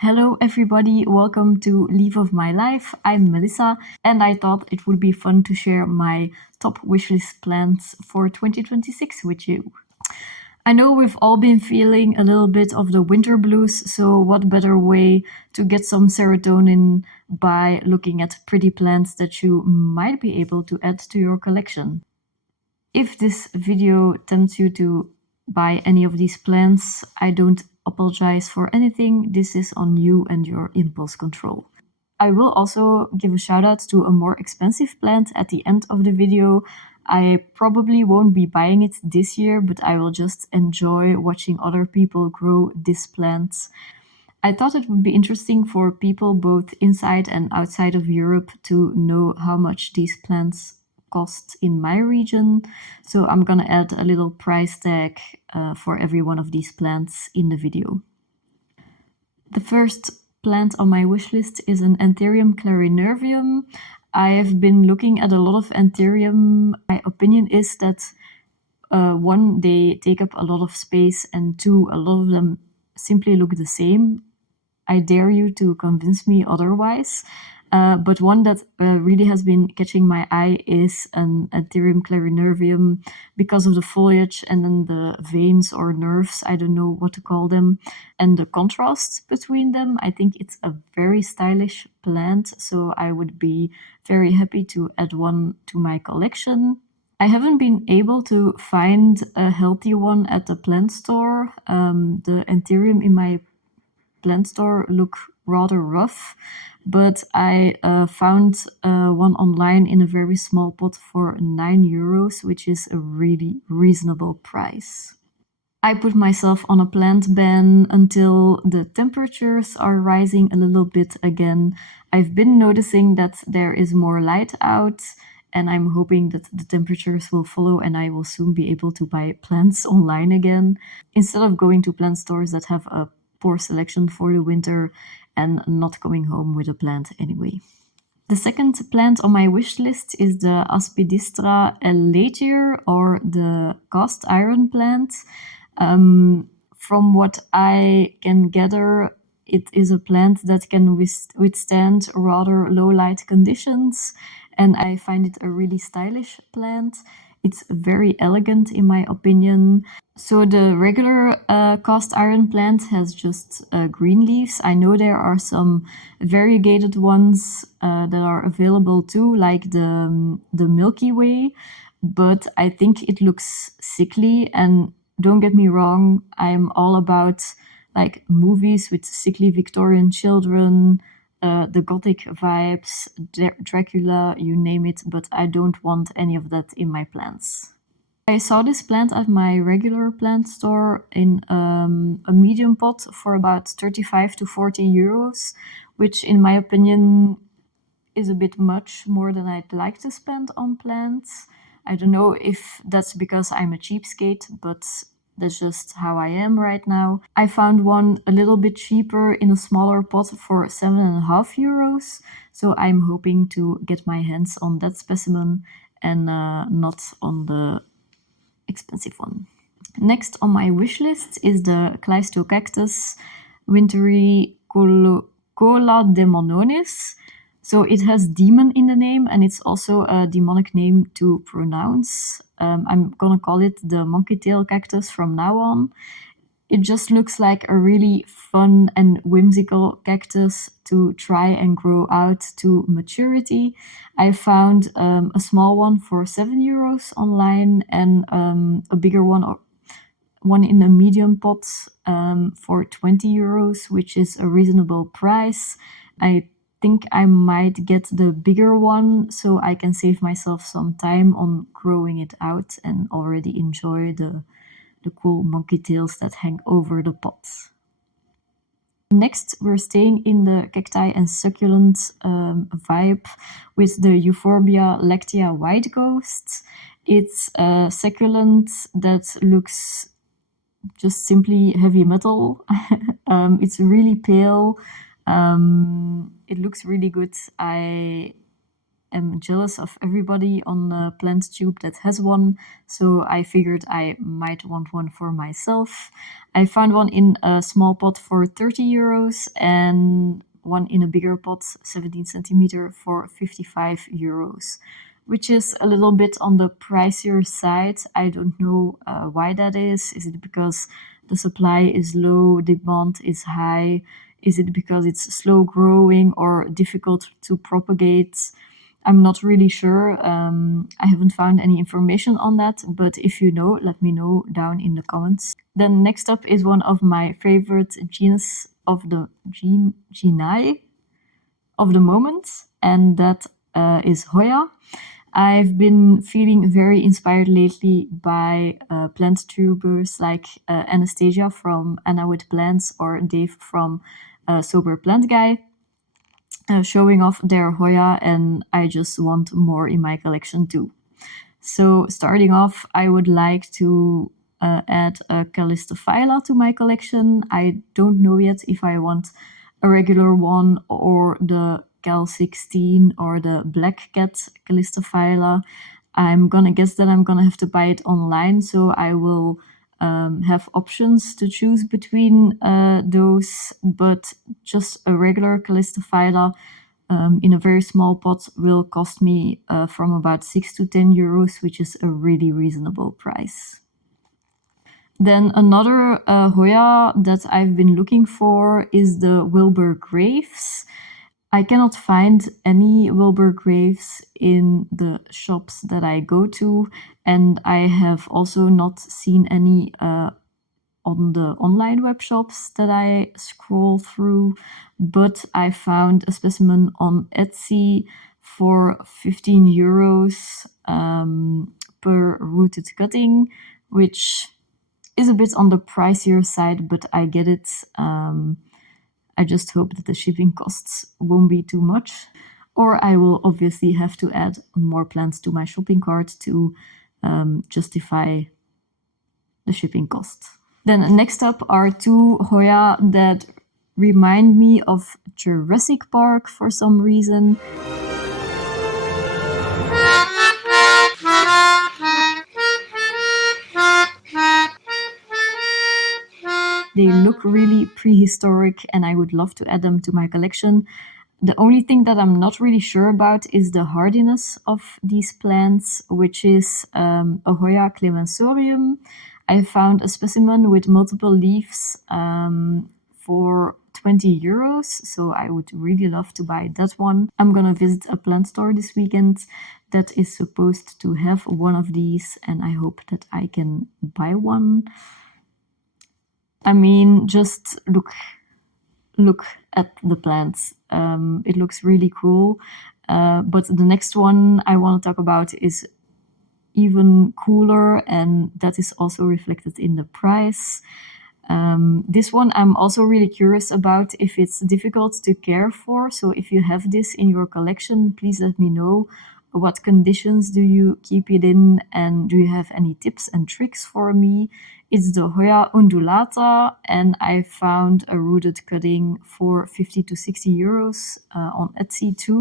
Hello everybody, welcome to Leaf of My Life. I'm Melissa and I thought it would be fun to share my top wishlist plans for 2026 with you. I know we've all been feeling a little bit of the winter blues, so what better way to get some serotonin by looking at pretty plants that you might be able to add to your collection. If this video tempts you to buy any of these plants, I don't apologize for anything. This is on you and your impulse control. I will also give a shout out to a more expensive plant at the end of the video. I probably won't be buying it this year, but I will just enjoy watching other people grow this plant. I thought it would be interesting for people both inside and outside of Europe to know how much these plants cost in my region. So I'm gonna add a little price tag for every one of these plants in the video. The first plant on my wish list is an Anthurium clarinervium. I have been looking at a lot of Anthurium. My opinion is that one, they take up a lot of space, and two, a lot of them simply look the same. I dare you to convince me otherwise. But one that really has been catching my eye is an Anthurium clarinervium because of the foliage and then the veins or nerves, I don't know what to call them, and the contrast between them. I think it's a very stylish plant, so I would be very happy to add one to my collection. I haven't been able to find a healthy one at the plant store. The Anthurium in my plant store look rather rough, but I found one online in a very small pot for €9, which is a really reasonable price. I put myself on a plant ban until the temperatures are rising a little bit again. I've been noticing that there is more light out, and I'm hoping that the temperatures will follow and I will soon be able to buy plants online again, instead of going to plant stores that have a poor selection for the winter and not coming home with a plant anyway. The second plant on my wish list is the Aspidistra elatior, or the cast iron plant. From what I can gather, it is a plant that can withstand rather low light conditions, and I find it a really stylish plant. It's very elegant in my opinion. So the regular cast iron plant has just green leaves. I know there are some variegated ones that are available too, like the Milky Way, but I think it looks sickly. And don't get me wrong, I'm all about like movies with sickly Victorian children, the gothic vibes, Dracula, you name it, but I don't want any of that in my plants. I saw this plant at my regular plant store in a medium pot for about 35 to 40 euros, which in my opinion is a bit much, more than I'd like to spend on plants. I don't know if that's because I'm a cheapskate, but that's just how I am right now. I found one a little bit cheaper in a smaller pot for €7.50, so I'm hoping to get my hands on that specimen and not on the expensive one. Next on my wish list is the Cleistocactus winteri Colademononis. So it has demon in the name, and it's also a demonic name to pronounce. I'm gonna call it the monkey tail cactus from now on. It just looks like a really fun and whimsical cactus to try and grow out to maturity. I found a small one for €7 online, and a bigger one in a medium pot for €20, which is a reasonable price. I think I might get the bigger one so I can save myself some time on growing it out and already enjoy the cool monkey tails that hang over the pots. Next, we're staying in the cacti and succulent vibe with the Euphorbia lactea white ghost. It's a succulent that looks just simply heavy metal. It's really pale. It looks really good. I am jealous of everybody on the plant tube that has one, so I figured I might want one for myself. I found one in a small pot for 30 euros and one in a bigger pot, 17 centimeter, for 55 euros, which is a little bit on the pricier side. I don't know why that is. Is it because the supply is low, demand is high? Is it because it's slow growing or difficult to propagate? I'm not really sure. I haven't found any information on that, but if you know, let me know down in the comments. Then next up is one of my favorite genus of the genii of the moment, and that is Hoya. I've been feeling very inspired lately by plant tubers like Anastasia from Anna with Plants or Dave from Sober Plant Guy, showing off their Hoya, and I just want more in my collection too. So starting off, I would like to add a Calistophylla to my collection. I don't know yet if I want a regular one or the Cal 16 or the Black Cat Calistophylla. I'm gonna guess that I'm gonna have to buy it online, so I will have options to choose between those, but just a regular Calistophylla in a very small pot will cost me from about 6 to 10 euros, which is a really reasonable price. Then another Hoya that I've been looking for is the Wilbur Graves. I cannot find any Wilbur Graves in the shops that I go to, and I have also not seen any on the online web shops that I scroll through, but I found a specimen on Etsy for 15 euros per rooted cutting, which is a bit on the pricier side, but I get it. I just hope that the shipping costs won't be too much, or I will obviously have to add more plants to my shopping cart to justify the shipping cost. Then next up are two Hoya that remind me of Jurassic Park for some reason. They look really prehistoric and I would love to add them to my collection. The only thing that I'm not really sure about is the hardiness of these plants, which is a Hoya clemensorium. I found a specimen with multiple leaves for 20 euros, so I would really love to buy that one. I'm gonna visit a plant store this weekend that is supposed to have one of these, and I hope that I can buy one. I mean, just look at the plants. It looks really cool. But the next one I want to talk about is even cooler, and that is also reflected in the price. This one I'm also really curious about if it's difficult to care for. So if you have this in your collection, please let me know. What conditions do you keep it in, and do you have any tips and tricks for me? It's the Hoya undulata, and I found a rooted cutting for 50 to 60 euros on Etsy too.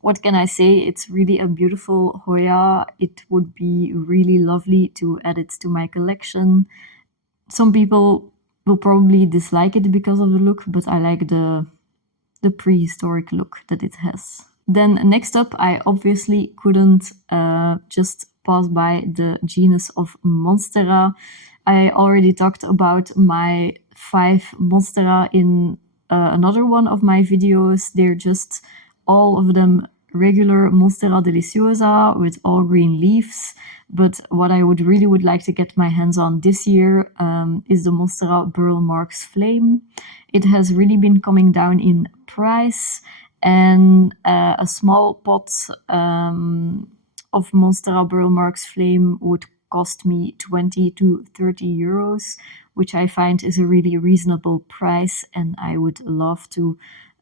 What can I say? It's really a beautiful Hoya. It would be really lovely to add it to my collection. Some people will probably dislike it because of the look, but I like the prehistoric look that it has. Then next up, I obviously couldn't just pass by the genus of Monstera. I already talked about my 5 Monstera in another one of my videos. They're just all of them regular Monstera deliciosa with all green leaves. But what I would like to get my hands on this year is the Monstera Burl Marks Flame. It has really been coming down in price, and a small pot of Monstera Burl Marks Flame would cost me 20 to 30 euros, which I find is a really reasonable price, and I would love to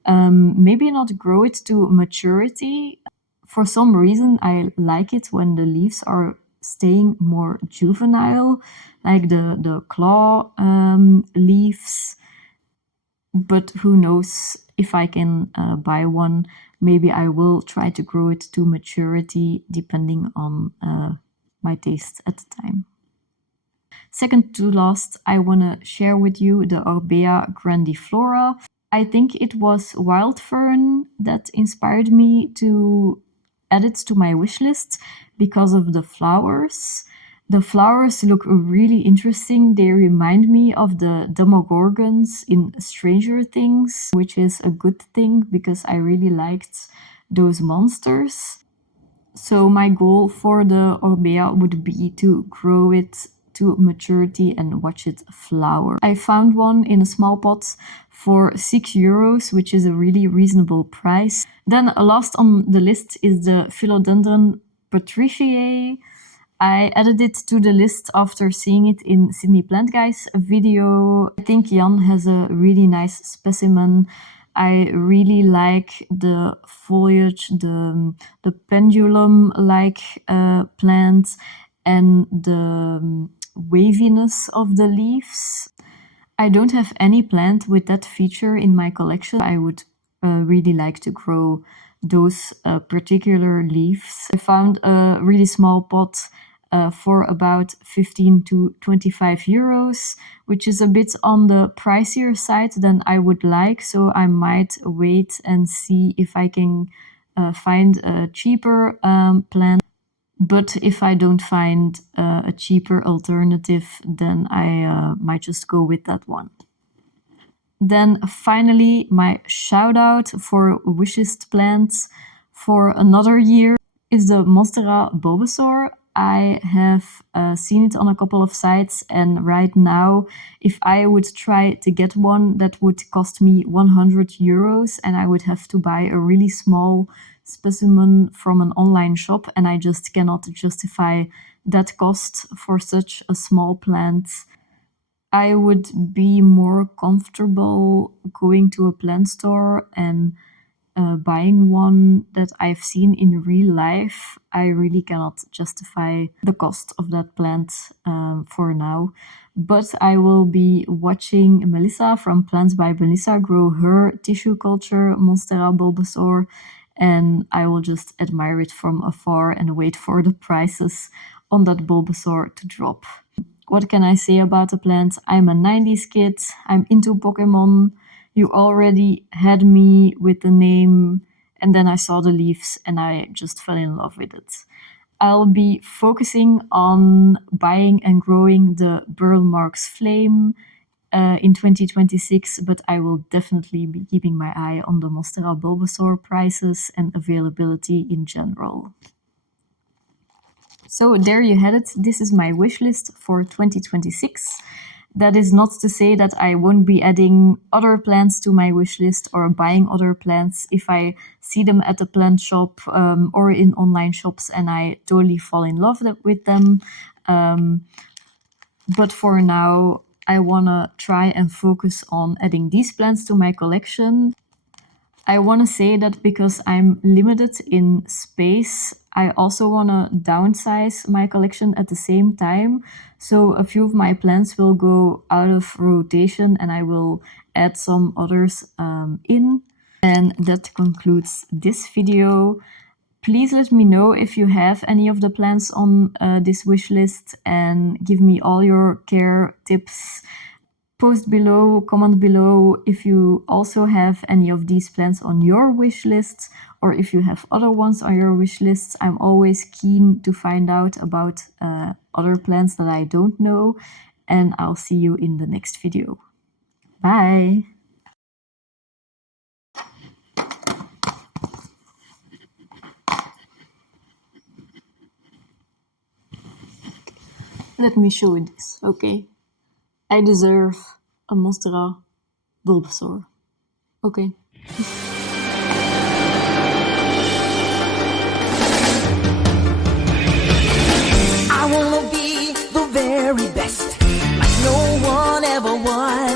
maybe not grow it to maturity. For some reason, I like it when the leaves are staying more juvenile, like the claw leaves. But who knows if I can buy one. maybe I will try to grow it to maturity depending on my taste at the time. Second to last, I want to share with you the Orbea grandiflora. I think it was wild fern that inspired me to add it to my wish list because of the flowers. The flowers look really interesting. They remind me of the Demogorgons in Stranger Things, which is a good thing because I really liked those monsters. So my goal for the Orbea would be to grow it to maturity and watch it flower. I found one in a small pot for €6, which is a really reasonable price. Then last on the list is the Philodendron patriciae. I added it to the list after seeing it in Sydney Plant Guy's video. I think Jan has a really nice specimen. I really like the foliage, the pendulum-like plant, and the waviness of the leaves. I don't have any plant with that feature in my collection. I would really like to grow those particular leaves. I found a really small pot for about 15 to 25 euros, which is a bit on the pricier side than I would like. So I might wait and see if I can find a cheaper plant. But if I don't find a cheaper alternative, then I might just go with that one. Then finally, my shout out for wishlist plants for another year is the Monstera bulbasaur. I have seen it on a couple of sites, and right now, if I would try to get one, that would cost me €100, and I would have to buy a really small specimen from an online shop, and I just cannot justify that cost for such a small plant. I would be more comfortable going to a plant store and buying one that I've seen in real life. I really cannot justify the cost of that plant for now. But I will be watching Melissa from Plants by Melissa grow her tissue culture Monstera bulbasaur, and I will just admire it from afar and wait for the prices on that bulbasaur to drop. What can I say about the plant? I'm a 90s kid. I'm into Pokemon. You already had me with the name, and then I saw the leaves and I just fell in love with it. I'll be focusing on buying and growing the Burl Marks Flame in 2026, but I will definitely be keeping my eye on the Monstera bulbasaur prices and availability in general. So there you had it. This is my wish list for 2026. That is not to say that I won't be adding other plants to my wish list or buying other plants if I see them at a plant shop or in online shops and I totally fall in love with them. But for now, I want to try and focus on adding these plants to my collection. I want to say that because I'm limited in space, I also want to downsize my collection at the same time. So a few of my plants will go out of rotation and I will add some others in. And that concludes this video. Please let me know if you have any of the plants on this wish list and give me all your care tips. Post below, comment below if you also have any of these plants on your wish list or if you have other ones on your wish list. I'm always keen to find out about other plants that I don't know, and I'll see you in the next video. Bye! Let me show you this, okay? I deserve a Monstera bulbasaur. Okay. I wanna be the very best, like no one ever was.